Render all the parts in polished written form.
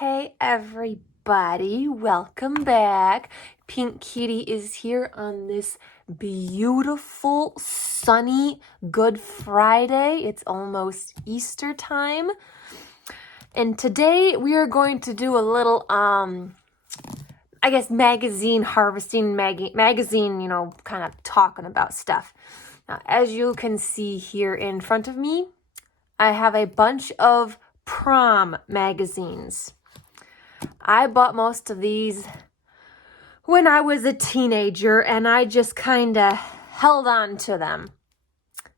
Hey everybody, welcome back. Pink Kitty is here on this beautiful, sunny Good Friday. It's almost Easter time. And today we are going to do a little, magazine harvesting, magazine, kind of talking about stuff. Now, as you can see here in front of me, I have a bunch of prom magazines. I bought most of these when I was a teenager, and I just kind of held on to them.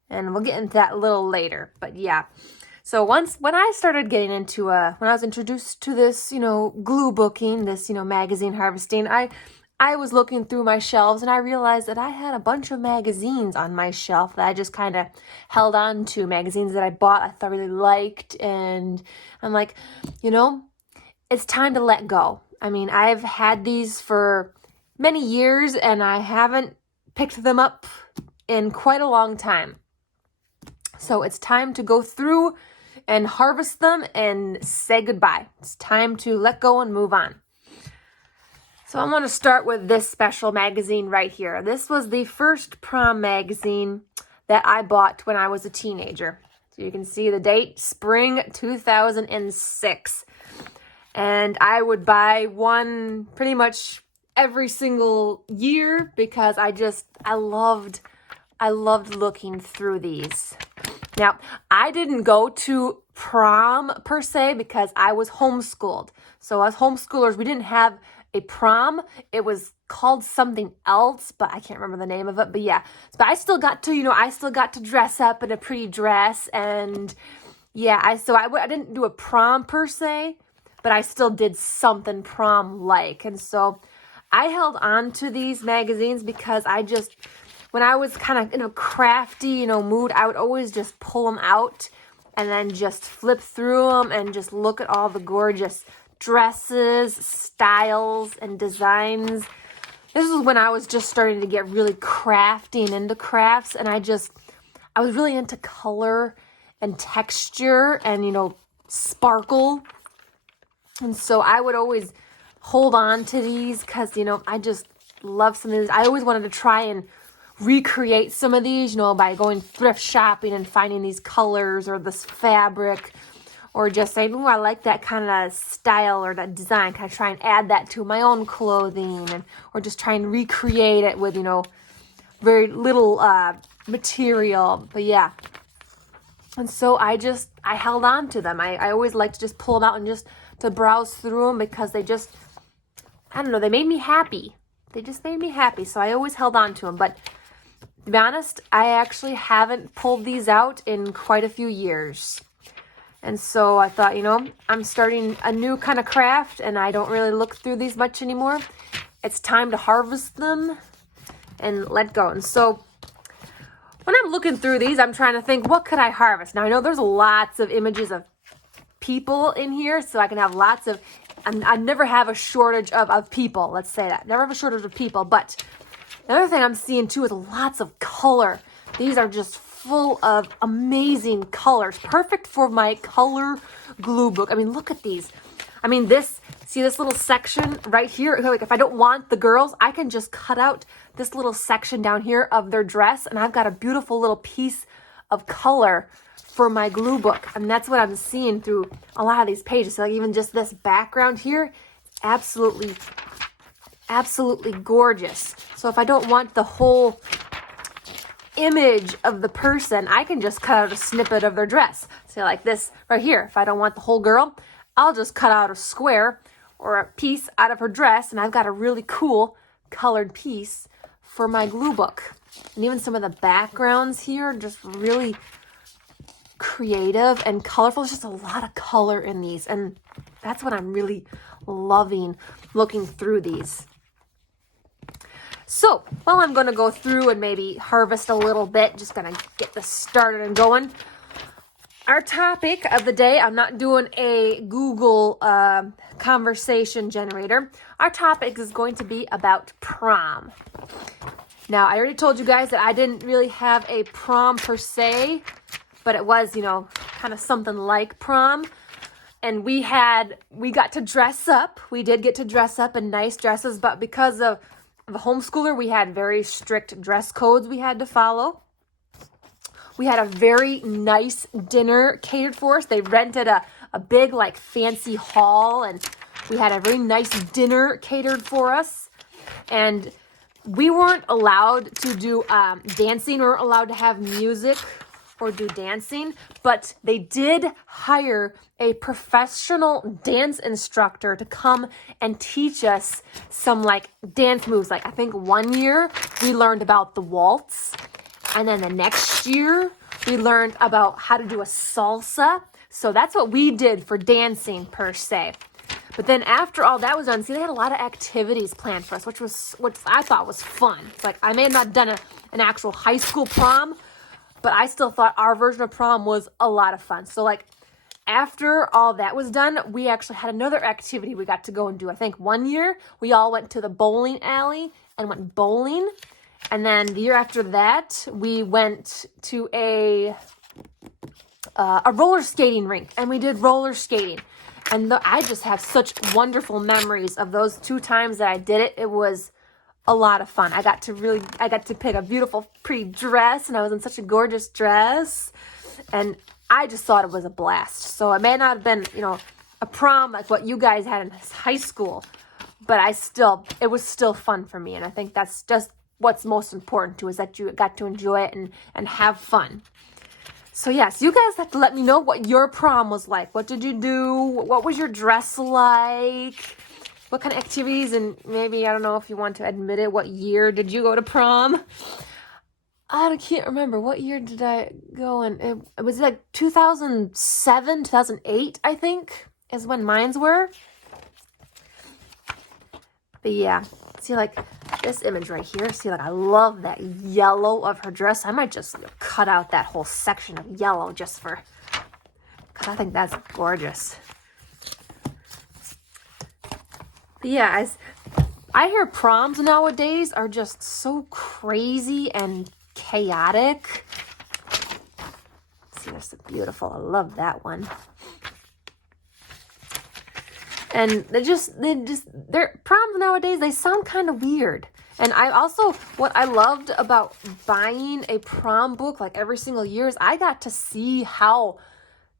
And we'll get into that a little later. But yeah, so when I started getting into, when I was introduced to this, glue booking, this, magazine harvesting, I was looking through my shelves and I realized that I had a bunch of magazines on my shelf that I just kind of held on to, magazines that I bought, I thoroughly liked, and I'm like, it's time to let go. I mean, I've had these for many years and I haven't picked them up in quite a long time. So it's time to go through and harvest them and say goodbye. It's time to let go and move on. So I'm going to start with this special magazine right here. This was the first prom magazine that I bought when I was a teenager. So you can see the date, spring 2006. And I would buy one pretty much every single year because I loved looking through these. Now, I didn't go to prom per se because I was homeschooled. So as homeschoolers, we didn't have a prom. It was called something else, but I can't remember the name of it. But yeah, but I still got to, dress up in a pretty dress. And yeah, I didn't do a prom per se, but I still did something prom-like. And so I held on to these magazines because when I was kind of in a crafty, mood, I would always just pull them out and then just flip through them and just look at all the gorgeous dresses, styles, and designs. This was when I was just starting to get really crafty and into crafts, and I was really into color and texture and, sparkle. And so I would always hold on to these because, I just love some of these. I always wanted to try and recreate some of these, by going thrift shopping and finding these colors or this fabric, or just saying, I like that kind of style or that design. Kind of try and add that to my own clothing, or just try and recreate it with, very little material. But yeah. And so I held on to them. I always like to just pull them out and just to browse through them because they they made me happy. They just made me happy. So I always held on to them. But to be honest, I actually haven't pulled these out in quite a few years. And so I thought, I'm starting a new kind of craft and I don't really look through these much anymore. It's time to harvest them and let go. And so when I'm looking through these, I'm trying to think, what could I harvest? Now, I know there's lots of images of people in here, so I can have I never have a shortage of people, let's say that. Never have a shortage of people, but the other thing I'm seeing too is lots of color. These are just full of amazing colors, perfect for my color glue book. I mean, look at these. I mean, see this little section right here? Like if I don't want the girls, I can just cut out this little section down here of their dress, and I've got a beautiful little piece of color for my glue book. And that's what I'm seeing through a lot of these pages. So like even just this background here, absolutely gorgeous. So if I don't want the whole image of the person, I can just cut out a snippet of their dress. So like this right here, if I don't want the whole girl, I'll just cut out a square or a piece out of her dress, and I've got a really cool colored piece for my glue book. And even some of the backgrounds here, just really creative and colorful. There's just a lot of color in these, and that's what I'm really loving looking through these. So while I'm going to go through and maybe harvest a little bit, just going to get this started and going. Our topic of the day, I'm not doing a Google conversation generator. Our topic is going to be about prom. Now, I already told you guys that I didn't really have a prom per se, but it was, kind of something like prom. And we got to dress up. We did get to dress up in nice dresses, but because of the homeschooler, we had very strict dress codes we had to follow. We had a very nice dinner catered for us. They rented a big, like, fancy hall, and we had a very nice dinner catered for us. And we weren't allowed to do dancing. We weren't allowed to have music or do dancing, but they did hire a professional dance instructor to come and teach us some, like, dance moves. Like, I think one year we learned about the waltz, and then the next year we learned about how to do a salsa. So that's what we did for dancing per se. But then after all that was done, see, they had a lot of activities planned for us, which I thought was fun. It's like, I may have not done an actual high school prom, but I still thought our version of prom was a lot of fun. So, like, after all that was done, we actually had another activity we got to go and do. I think one year we all went to the bowling alley and went bowling. And then the year after that, we went to a roller skating rink, and we did roller skating. And I just have such wonderful memories of those 2 times that I did it. It was a lot of fun. I got to pick a beautiful, pretty dress, and I was in such a gorgeous dress. And I just thought it was a blast. So it may not have been, a prom like what you guys had in high school, but it was still fun for me. And I think that's just what's most important too, is that you got to enjoy it and have fun. So yes, you guys have to let me know what your prom was like. What did you do? What was your dress like? What kind of activities? And maybe, I don't know if you want to admit it, what year did you go to prom? I can't remember. What year did I go in? It was like 2007, 2008, I think, is when mines were. But yeah, see, like, this image right here, see, like, I love that yellow of her dress. I might just cut out that whole section of yellow just because I think that's gorgeous. But yeah, I hear proms nowadays are just so crazy and chaotic. See, they're so beautiful. I love that one. And their proms nowadays, they sound kind of weird. And what I loved about buying a prom book like every single year is I got to see how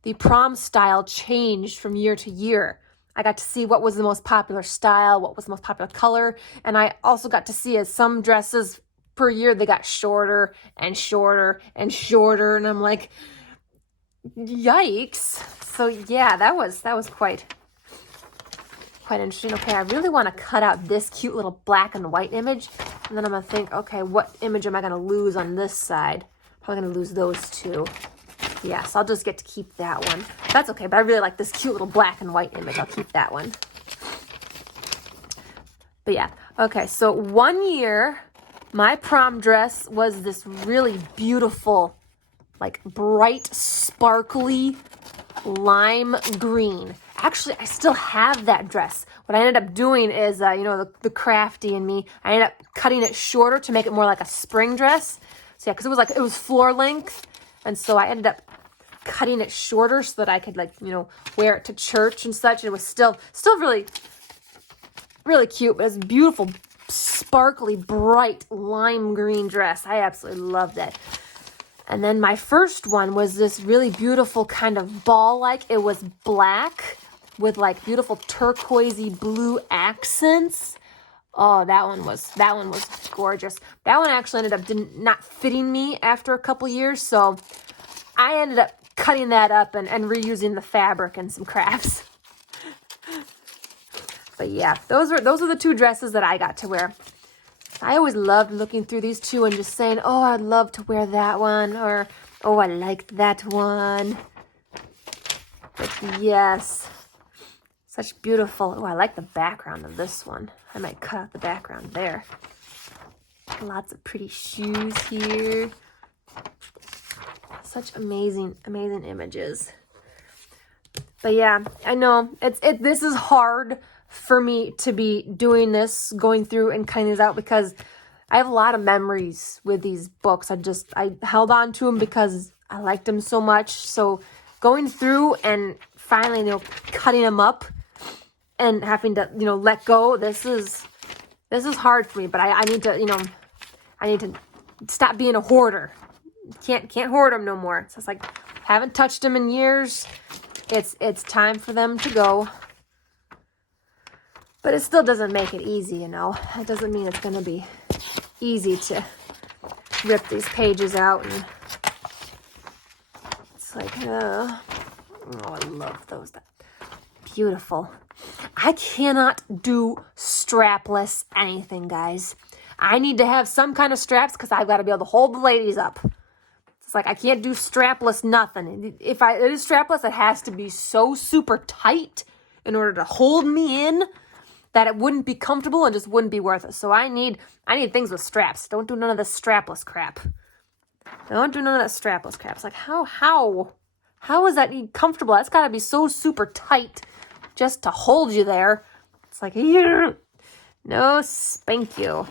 the prom style changed from year to year. I got to see what was the most popular style, what was the most popular color. And I also got to see as some dresses per year, they got shorter and shorter and shorter. And I'm like, yikes. So yeah, that was quite interesting. Okay, I really want to cut out this cute little black and white image. And then I'm going to think, okay, what image am I going to lose on this side? Probably going to lose those two. Yeah, so I'll just get to keep that one. That's okay, but I really like this cute little black and white image. I'll keep that one. But yeah, okay, so one year, my prom dress was this really beautiful, like, bright, sparkly lime green. Actually, I still have that dress. What I ended up doing is, the crafty in me, I ended up cutting it shorter to make it more like a spring dress. So yeah, because it was floor length. And so I ended up cutting it shorter so that I could, wear it to church and such. It was still really, really cute. But it's a beautiful, sparkly, bright lime green dress. I absolutely loved it. And then my first one was this really beautiful kind of ball-like. It was black with, like, beautiful turquoisey blue accents. Oh, that one was gorgeous. That one actually ended up not fitting me after a couple years, so I ended up cutting that up and reusing the fabric and some crafts. But yeah, those are the 2 dresses that I got to wear. I always loved looking through these 2 and just saying, oh, I'd love to wear that one, or, oh, I liked that one. But yes, such beautiful, oh, I like the background of this one. I might cut out the background there. Lots of pretty shoes here. Such amazing, amazing images. But yeah, I know this is hard for me to be doing this, going through and cutting these out, because I have a lot of memories with these books. I held on to them because I liked them so much. So going through and finally, cutting them up and having to, let go. This is hard for me, but I need to, I need to stop being a hoarder. Can't hoard them no more. So it's like, haven't touched them in years. It's time for them to go. But it still doesn't make it easy, It doesn't mean it's going to be easy to rip these pages out. And it's like, oh, I love those. Beautiful. I cannot do strapless anything, guys. I need to have some kind of straps because I've got to be able to hold the ladies up. It's like I can't do strapless nothing. If it is strapless, it has to be so super tight in order to hold me in that it wouldn't be comfortable and just wouldn't be worth it. So I need things with straps. Don't do none of this strapless crap. Don't do none of that strapless crap. It's like, how is that comfortable? That's got to be so super tight just to hold you there. It's like, no, spank you.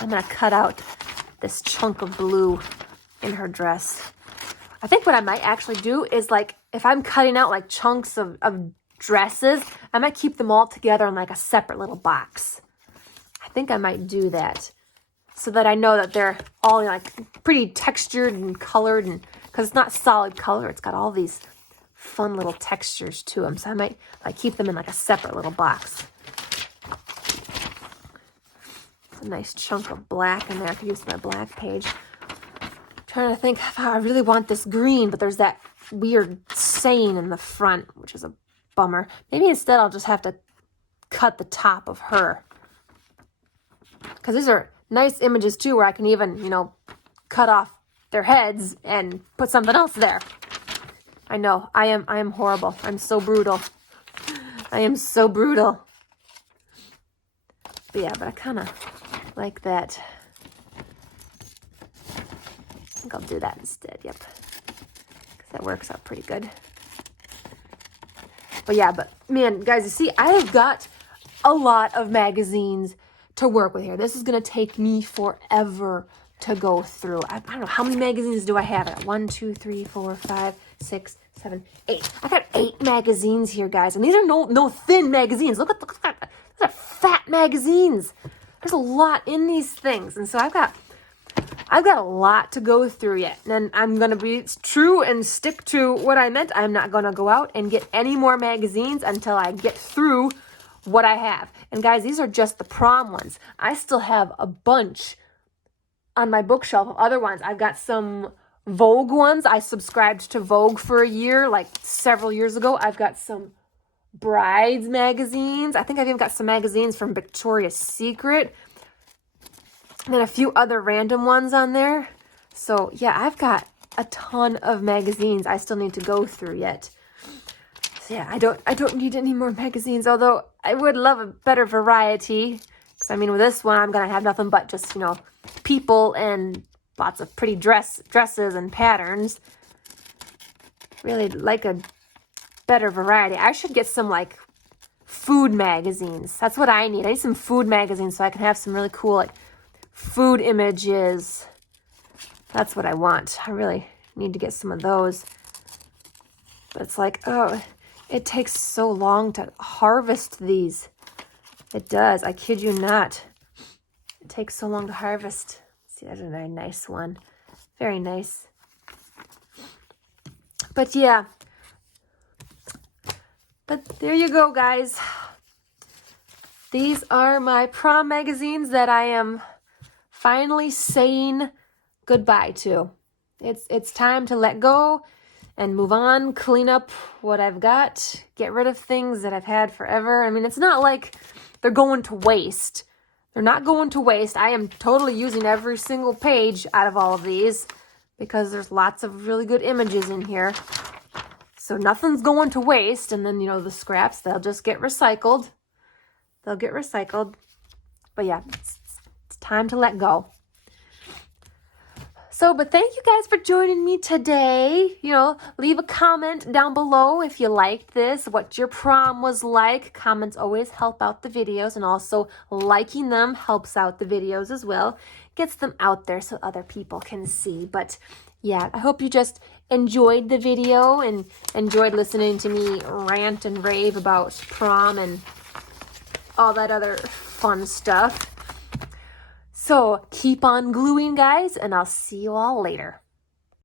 I'm going to cut out this chunk of blue in her dress. I think what I might actually do is, like, if I'm cutting out like chunks of dresses, I might keep them all together in like a separate little box. I think I might do that so that I know that they're all like pretty textured and colored, and because it's not solid color, it's got all these fun little textures to them. So I might like keep them in like a separate little box. It's a nice chunk of black in there. I could use my black page. I'm trying to think if I really want this green, but there's that weird saying in the front, which is a bummer. Maybe instead I'll just have to cut the top of her, because these are nice images too, where I can even, cut off their heads and put something else there. I know, I am horrible. I'm so brutal. I am so brutal. But yeah, but I kind of like that. I think I'll do that instead, yep. Because that works out pretty good. But yeah, but man, guys, you see, I have got a lot of magazines to work with here. This is going to take me forever to go through. I don't know, how many magazines do I have? I got 1, 2, 3, 4, 5, 6, 7, 8. I got 8 magazines here, guys. And these are no thin magazines. Look at that. These are fat magazines. There's a lot in these things. And so I've got a lot to go through yet. And I'm going to be true and stick to what I meant. I'm not going to go out and get any more magazines until I get through what I have. And guys, these are just the prom ones. I still have a bunch on my bookshelf of other ones. I've got some Vogue ones. I subscribed to Vogue for a year, like several years ago. I've got some brides magazines. I think I've even got some magazines from Victoria's Secret. And then a few other random ones on there. So yeah, I've got a ton of magazines I still need to go through yet. So yeah, I don't need any more magazines, although I would love a better variety. Because I mean, with this one, I'm going to have nothing but just, people and lots of pretty dresses and patterns. Really like a better variety. I should get some like food magazines. That's what I need. I need some food magazines so I can have some really cool like food images. That's what I want. I really need to get some of those. But it's like, oh, it takes so long to harvest these. It does. I kid you not. It takes so long to harvest. See, that's a very nice one. Very nice. But yeah. But there you go, guys. These are my prom magazines that I am finally saying goodbye to. It's time to let go and move on, clean up what I've got, get rid of things that I've had forever. I mean, it's not like they're going to waste. They're not going to waste. I am totally using every single page out of all of these because there's lots of really good images in here. So nothing's going to waste. And then, the scraps, they'll just get recycled. They'll get recycled. But yeah, it's time to let go. So, but thank you guys for joining me today. Leave a comment down below if you liked this, what your prom was like. Comments always help out the videos, and also liking them helps out the videos as well. Gets them out there so other people can see. But yeah, I hope you just enjoyed the video and enjoyed listening to me rant and rave about prom and all that other fun stuff. So keep on gluing, guys, and I'll see you all later.